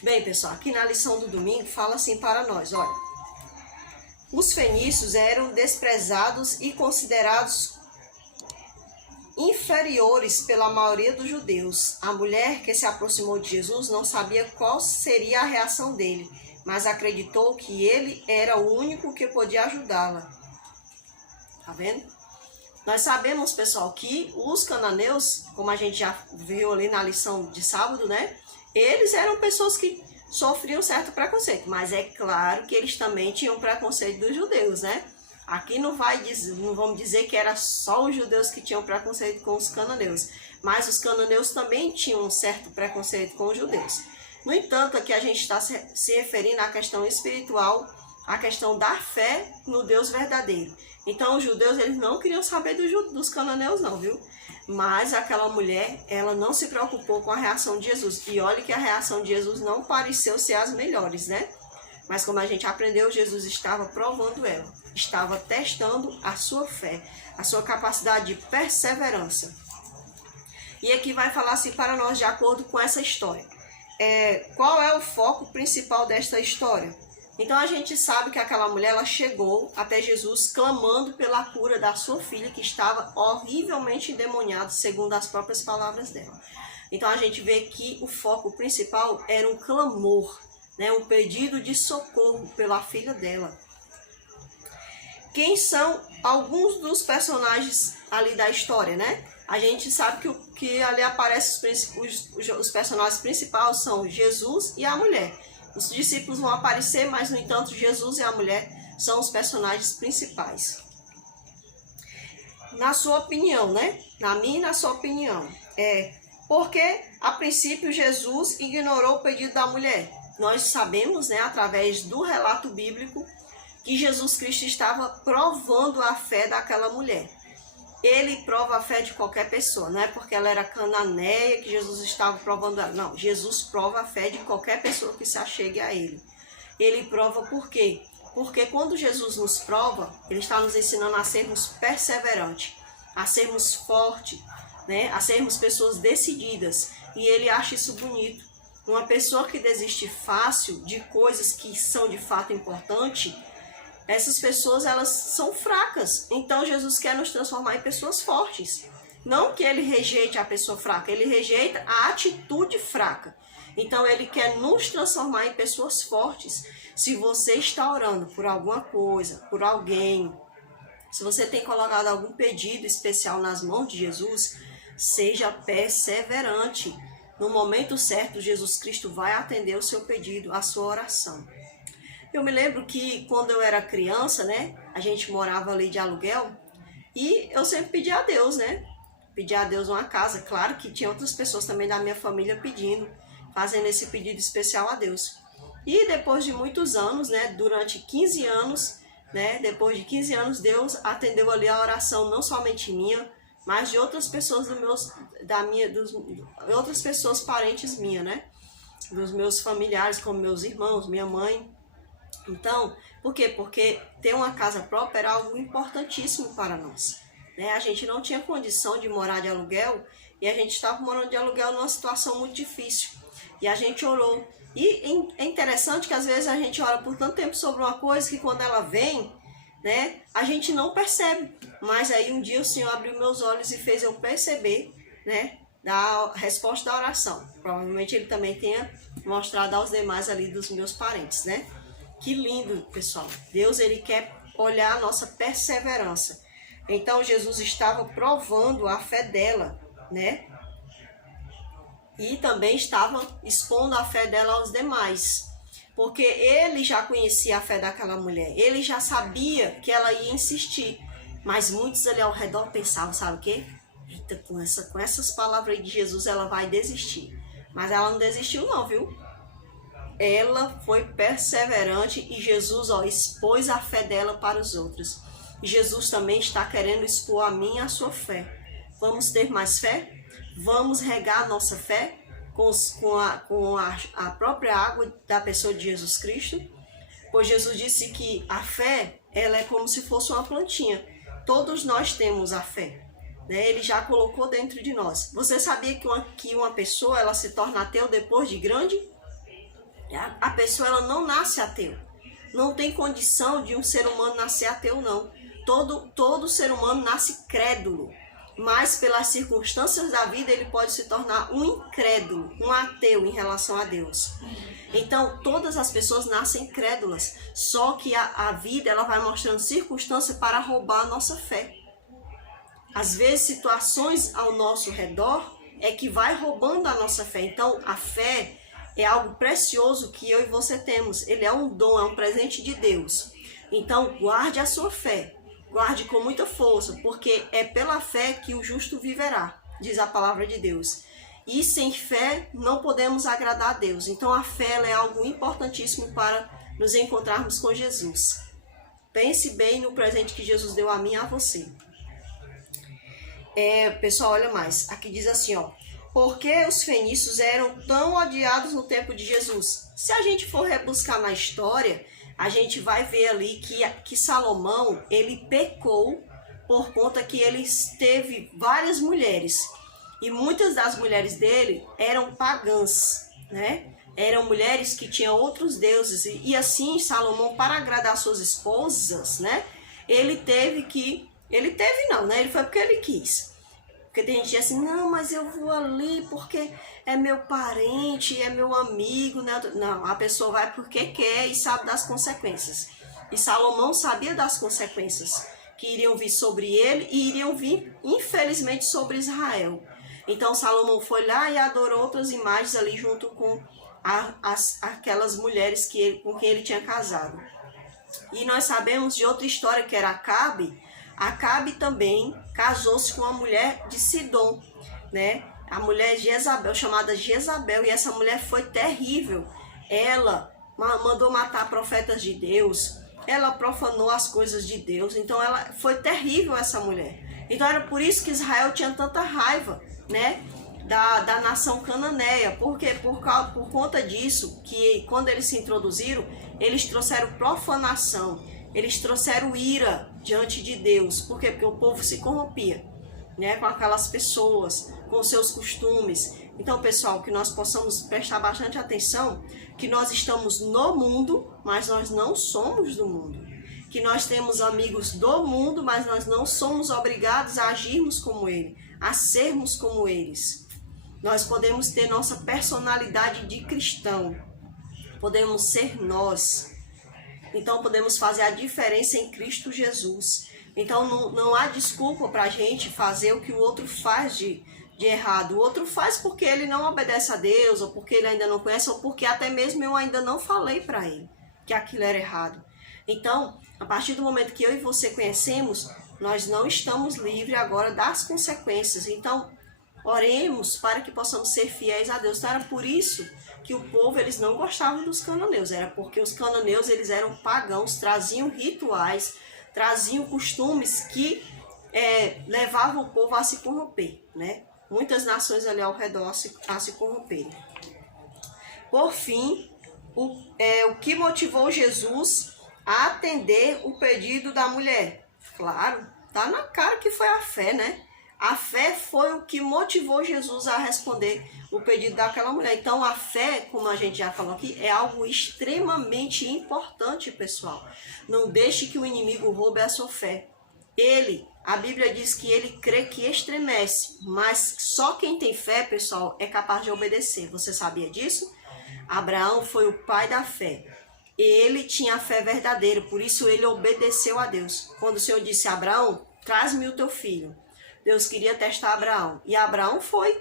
Bem, pessoal, aqui na lição do domingo fala assim para nós, olha. Os fenícios eram desprezados e considerados inferiores pela maioria dos judeus. A mulher que se aproximou de Jesus não sabia qual seria a reação dele, mas acreditou que ele era o único que podia ajudá-la. Tá vendo? Nós sabemos, pessoal, que os cananeus, como a gente já viu ali na lição de sábado, né? Eles eram pessoas que sofriam certo preconceito, mas é claro que eles também tinham preconceito dos judeus, né? Aqui não vamos dizer que era só os judeus que tinham preconceito com os cananeus, mas os cananeus também tinham um certo preconceito com os judeus. No entanto, aqui a gente está se referindo à questão espiritual, à questão da fé no Deus verdadeiro. Então, os judeus, eles não queriam saber dos cananeus não, viu? Mas aquela mulher, ela não se preocupou com a reação de Jesus. E olha que a reação de Jesus não pareceu ser as melhores, né? Mas como a gente aprendeu, Jesus estava provando ela. Estava testando a sua fé, a sua capacidade de perseverança. E aqui vai falar assim para nós, de acordo com essa história. Qual é o foco principal desta história? Então a gente sabe que aquela mulher, ela chegou até Jesus clamando pela cura da sua filha, que estava horrivelmente endemoniada, segundo as próprias palavras dela. Então a gente vê que o foco principal era um clamor, né, um pedido de socorro pela filha dela. Quem são alguns dos personagens ali da história, né? A gente sabe que ali aparecem os personagens principais são Jesus e a mulher. Os discípulos vão aparecer, mas, no entanto, Jesus e a mulher são os personagens principais. Na sua opinião, né? Na minha e na sua opinião. Porque, a princípio, Jesus ignorou o pedido da mulher. Nós sabemos, né, através do relato bíblico, que Jesus Cristo estava provando a fé daquela mulher. Ele prova a fé de qualquer pessoa, não é porque ela era cananeia que Jesus estava provando ela. Não, Jesus prova a fé de qualquer pessoa que se achegue a ele. Ele prova por quê? Porque quando Jesus nos prova, ele está nos ensinando a sermos perseverantes, a sermos fortes, né? A sermos pessoas decididas. E ele acha isso bonito. Uma pessoa que desiste fácil de coisas que são de fato importantes, essas pessoas, elas são fracas. Então, Jesus quer nos transformar em pessoas fortes. Não que ele rejeite a pessoa fraca, ele rejeita a atitude fraca. Então, ele quer nos transformar em pessoas fortes. Se você está orando por alguma coisa, por alguém, se você tem colocado algum pedido especial nas mãos de Jesus, seja perseverante. No momento certo, Jesus Cristo vai atender o seu pedido, a sua oração. Eu me lembro que quando eu era criança, né, a gente morava ali de aluguel e eu sempre pedia a Deus, né, pedia a Deus uma casa. Claro que tinha outras pessoas também da minha família pedindo, fazendo esse pedido especial a Deus. E depois de muitos anos, né, durante 15 anos, né, depois de 15 anos, Deus atendeu ali a oração não somente minha, mas de outras pessoas outras pessoas parentes minhas, né, dos meus familiares, como meus irmãos, minha mãe. Então, por quê? Porque ter uma casa própria era algo importantíssimo para nós, né? A gente não tinha condição de morar de aluguel e a gente estava morando de aluguel numa situação muito difícil. E a gente orou. E é interessante que às vezes a gente ora por tanto tempo sobre uma coisa que quando ela vem, né, a gente não percebe. Mas aí um dia o Senhor abriu meus olhos e fez eu perceber, né, da resposta da oração. Provavelmente Ele também tenha mostrado aos demais ali dos meus parentes, né? Que lindo, pessoal. Deus, ele quer olhar a nossa perseverança. Então, Jesus estava provando a fé dela, né? E também estava expondo a fé dela aos demais. Porque ele já conhecia a fé daquela mulher. Ele já sabia que ela ia insistir. Mas muitos ali ao redor pensavam, sabe o quê? Eita, com essas palavras aí de Jesus, ela vai desistir. Mas ela não desistiu não, viu? Ela foi perseverante e Jesus, expôs a fé dela para os outros. E Jesus também está querendo expor a mim e a sua fé. Vamos ter mais fé? Vamos regar a nossa fé com a própria água da pessoa de Jesus Cristo? Pois Jesus disse que a fé, ela é como se fosse uma plantinha. Todos nós temos a fé, né? Ele já colocou dentro de nós. Você sabia que uma pessoa, ela se torna ateu depois de grande? A pessoa ela não nasce ateu. Não tem condição de um ser humano nascer ateu, não. Todo ser humano nasce crédulo. Mas pelas circunstâncias da vida ele pode se tornar um incrédulo, um ateu em relação a Deus. Então todas as pessoas nascem crédulas, só que a vida ela vai mostrando circunstâncias para roubar a nossa fé. Às vezes situações ao nosso redor é que vai roubando a nossa fé. Então a fé é algo precioso que eu e você temos. Ele é um dom, é um presente de Deus. Então guarde a sua fé. Guarde com muita força, porque é pela fé que o justo viverá, diz a palavra de Deus. E sem fé não podemos agradar a Deus. Então a fé ela é algo importantíssimo para nos encontrarmos com Jesus. Pense bem no presente que Jesus deu a mim e a você. Pessoal, olha mais. Aqui diz assim, ó. Por que os fenícios eram tão odiados no tempo de Jesus? Se a gente for rebuscar na história, a gente vai ver ali que Salomão, ele pecou por conta que ele teve várias mulheres. E muitas das mulheres dele eram pagãs, né? Eram mulheres que tinham outros deuses. E assim, Salomão, para agradar suas esposas, né? Ele foi porque ele quis. Porque tem gente que diz assim, não, mas eu vou ali porque é meu parente, é meu amigo, né? Não, a pessoa vai porque quer e sabe das consequências. E Salomão sabia das consequências que iriam vir sobre ele e iriam vir, infelizmente, sobre Israel. Então Salomão foi lá e adorou outras imagens ali junto com aquelas mulheres com quem ele tinha casado. E nós sabemos de outra história que era Acabe. Acabe também casou-se com uma mulher de Sidom, né? A mulher Jezabel, chamada Jezabel, e essa mulher foi terrível. Ela mandou matar profetas de Deus, ela profanou as coisas de Deus, então ela foi terrível essa mulher. Então era por isso que Israel tinha tanta raiva, né? Da nação cananeia, porque por conta disso, que quando eles se introduziram, eles trouxeram profanação, eles trouxeram ira diante de Deus. Por quê? Porque o povo se corrompia, né, com aquelas pessoas, com seus costumes. Então, pessoal, que nós possamos prestar bastante atenção, que nós estamos no mundo, mas nós não somos do mundo. Que nós temos amigos do mundo, mas nós não somos obrigados a agirmos como ele, a sermos como eles. Nós podemos ter nossa personalidade de cristão, podemos ser nós. Então podemos fazer a diferença em Cristo Jesus. Então não há desculpa para a gente fazer o que o outro faz de errado. O outro faz porque ele não obedece a Deus, ou porque ele ainda não conhece, ou porque até mesmo eu ainda não falei para ele que aquilo era errado. Então, a partir do momento que eu e você conhecemos, nós não estamos livres agora das consequências. Então, oremos para que possamos ser fiéis a Deus. Então, era por isso que o povo, eles não gostavam dos cananeus. Era porque os cananeus, eles eram pagãos, traziam rituais, traziam costumes que levavam o povo a se corromper, né? Muitas nações ali ao redor a se corromperem. Por fim, o que motivou Jesus a atender o pedido da mulher? Claro, tá na cara que foi a fé, né? A fé foi o que motivou Jesus a responder o pedido daquela mulher. Então a fé, como a gente já falou aqui, é algo extremamente importante, pessoal. Não deixe que o inimigo roube a sua fé. A Bíblia diz que ele crê que estremece, mas só quem tem fé, pessoal, é capaz de obedecer. Você sabia disso? Abraão foi o pai da fé. Ele tinha a fé verdadeira, por isso ele obedeceu a Deus. Quando o Senhor disse a Abraão, traz-me o teu filho. Deus queria testar Abraão. E Abraão foi.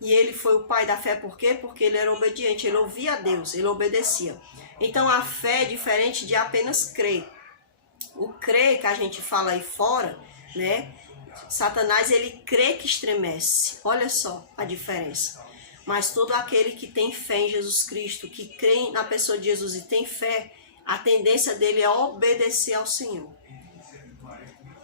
E ele foi o pai da fé, por quê? Porque ele era obediente, ele ouvia a Deus, ele obedecia. Então a fé é diferente de apenas crer. O crer que a gente fala aí fora, né? Satanás, ele crê que estremece. Olha só a diferença. Mas todo aquele que tem fé em Jesus Cristo, que crê na pessoa de Jesus e tem fé, a tendência dele é obedecer ao Senhor.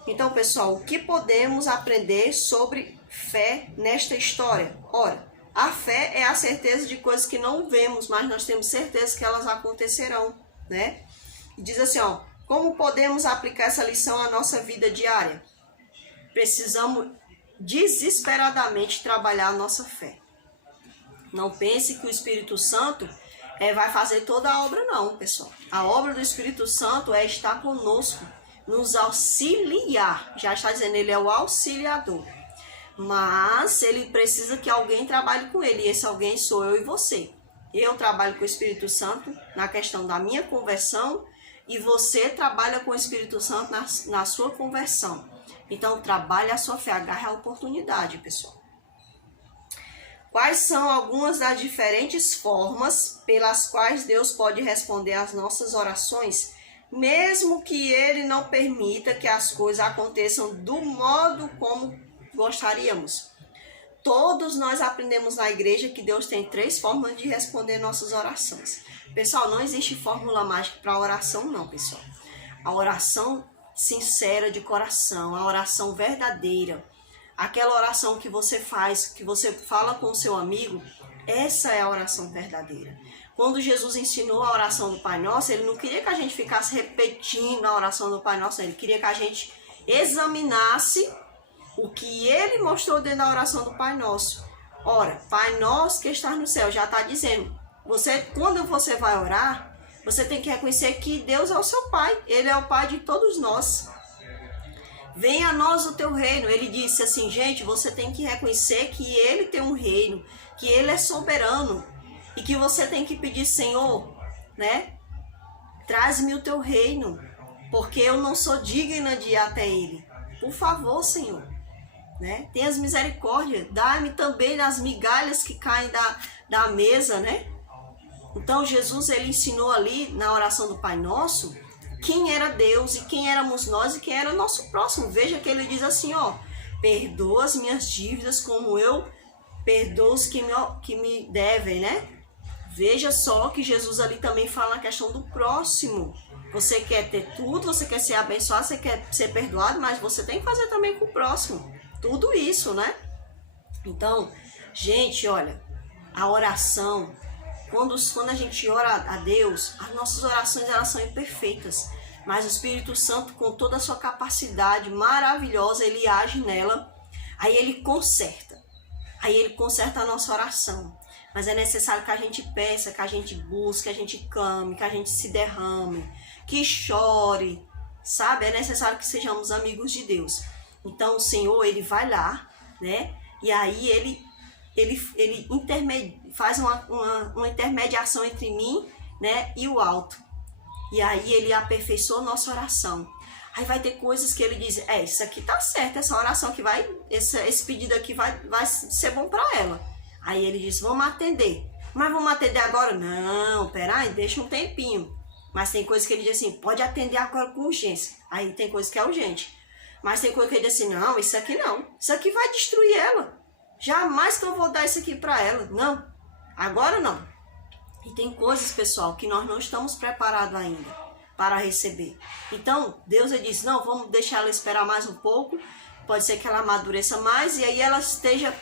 Então, pessoal, o que podemos aprender sobre fé nesta história? Ora, a fé é a certeza de coisas que não vemos, mas nós temos certeza que elas acontecerão, né? E diz assim, ó, como podemos aplicar essa lição à nossa vida diária? Precisamos desesperadamente trabalhar a nossa fé. Não pense que o Espírito Santo, vai fazer toda a obra, não, pessoal. A obra do Espírito Santo é estar conosco, nos auxiliar. Já está dizendo, ele é o auxiliador. Mas ele precisa que alguém trabalhe com ele. E esse alguém sou eu e você. Eu trabalho com o Espírito Santo na questão da minha conversão. E você trabalha com o Espírito Santo na sua conversão. Então, trabalhe a sua fé. Agarre a oportunidade, pessoal. Quais são algumas das diferentes formas pelas quais Deus pode responder às nossas orações, mesmo que Ele não permita que as coisas aconteçam do modo como gostaríamos? Todos nós aprendemos na igreja que Deus tem 3 formas de responder nossas orações. Pessoal, não existe fórmula mágica para oração, não, pessoal. A oração sincera de coração, a oração verdadeira, aquela oração que você faz, que você fala com o seu amigo, essa é a oração verdadeira. Quando Jesus ensinou a oração do Pai Nosso, ele não queria que a gente ficasse repetindo a oração do Pai Nosso, ele queria que a gente examinasse o que ele mostrou dentro da oração do Pai Nosso. Ora, Pai Nosso que está no céu, já está dizendo, quando você vai orar, você tem que reconhecer que Deus é o seu Pai, Ele é o Pai de todos nós. Venha a nós o teu reino. Ele disse assim, gente, você tem que reconhecer que Ele tem um reino, que Ele é soberano e que você tem que pedir, Senhor, né? Traz-me o teu reino, porque eu não sou digna de ir até Ele. Por favor, Senhor, né? Tenhas misericórdia, dá-me também as migalhas que caem da mesa, né? Então, Jesus, ele ensinou ali na oração do Pai Nosso, quem era Deus e quem éramos nós e quem era nosso próximo. Veja que ele diz assim, ó, perdoa as minhas dívidas como eu perdoo os que me devem, né? Veja só que Jesus ali também fala na questão do próximo. Você quer ter tudo, você quer ser abençoado, você quer ser perdoado, mas você tem que fazer também com o próximo. Tudo isso, né? Então, gente, olha, a oração, quando a gente ora a Deus, as nossas orações elas são imperfeitas. Mas o Espírito Santo, com toda a sua capacidade maravilhosa, ele age nela, aí ele conserta. Aí ele conserta a nossa oração. Mas é necessário que a gente peça, que a gente busque, que a gente clame, que a gente se derrame, que chore, sabe? É necessário que sejamos amigos de Deus. Então o Senhor, ele vai lá, né? E aí ele faz uma intermediação entre mim, né, e o alto. E aí ele aperfeiçoa a nossa oração. Aí vai ter coisas que ele diz, isso aqui tá certo, essa oração aqui esse pedido aqui vai ser bom para ela. Aí ele diz, vamos atender. Mas vamos atender agora? Não, peraí, deixa um tempinho. Mas tem coisas que ele diz assim, pode atender agora com urgência. Aí tem coisa que é urgente. Mas tem coisa que ele diz assim, não, isso aqui não. Isso aqui vai destruir ela. Jamais que eu vou dar isso aqui para ela. Não, agora não. E tem coisas, pessoal, que nós não estamos preparados ainda para receber. Então, Deus ele diz, não, vamos deixar ela esperar mais um pouco. Pode ser que ela amadureça mais e aí ela esteja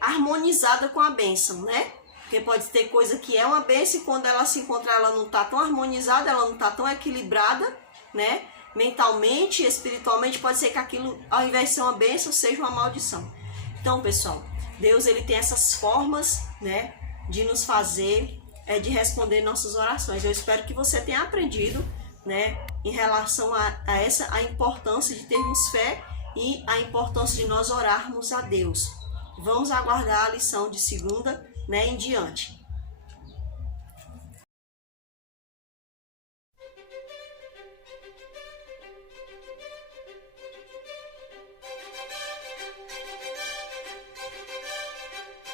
harmonizada com a bênção, né? Porque pode ter coisa que é uma bênção e quando ela se encontrar, ela não está tão harmonizada, ela não está tão equilibrada, né? Mentalmente, espiritualmente, pode ser que aquilo, ao invés de ser uma bênção, seja uma maldição. Então, pessoal, Deus ele tem essas formas, né, de nos fazer, de responder nossas orações. Eu espero que você tenha aprendido, né, em relação a importância de termos fé e a importância de nós orarmos a Deus. Vamos aguardar a lição de segunda, né, em diante.